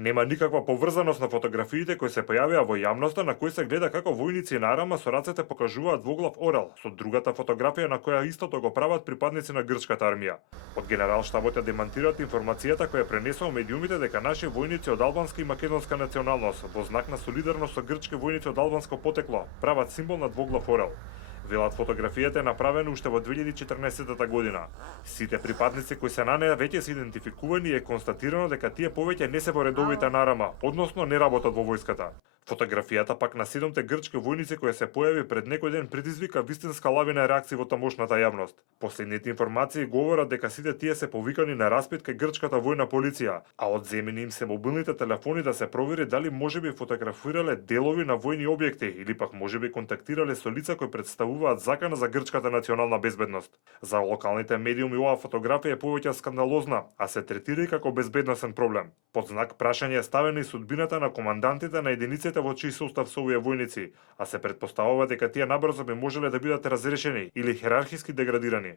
Нема никаква поврзаност на фотографиите кои се појавија во јавноста на кои се гледа како војници на Арама со рацете покажуваат двоглав орел, со другата фотографија на која истото го прават припадници на грчката армија. Од генералштабот ја демантираат информацијата која пренесува медиумите дека наши војници од албанска и македонска националност, во знак на солидарност со грчки војници од албанско потекло, прават символ на двоглав орел. Велат фотографијата е направена уште во 2014 година. Сите припадници кои се на неа веќе се идентификувани и е констатирано дека тие повеќе не се во редовите на Арама, односно не работат во војската. Фотографијата пак на 7 грчки војници кои се појави пред некој ден предизвика вистинска лавина реакции во тамошната јавност. Последните информации говорат дека сите тие се повикани на распит кај грчката војна полиција, а одземени им се мобилните телефони да се провери дали можеби фотографирале делови на војни објекти или пак можеби контактирале со лица кои представуваат закана за грчката национална безбедност. За локалните медиуми оваа фотографија е повеќе скандалозна, а се третира и како безбедносен проблем. Под знак прашање е ставена и судбината на командантите на единиците во чиј состав се овие војници, а се претпоставува дека тие набрзо би можеле да бидат разрешени или херархиски деградирани.